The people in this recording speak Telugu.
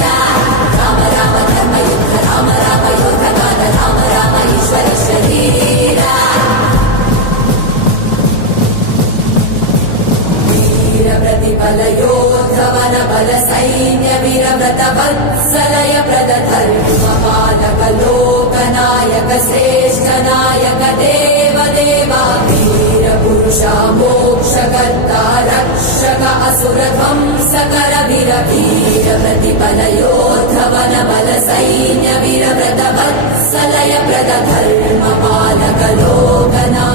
రామ రామ ధర్మయుద్ధ రామ రామ యోధగాన రామ రామ ఈశ్వర శరీరా వీర ప్రతిబల యోధవన బల సైన్య వీరవ్రత వత్సలయ ప్రద ధర్మ పాలక లోకనాయక శ్రేష్ఠ నాయక దేవ దేవా వీర పురుష మోక్షకర్త రక్షక అసుర ధ్వంసకర వీర వీర ప్రతిబల యోధవన బల సైన్య వీరవ్రత వత్సలయ ప్రద ధర్మ పాలక లోకనాయక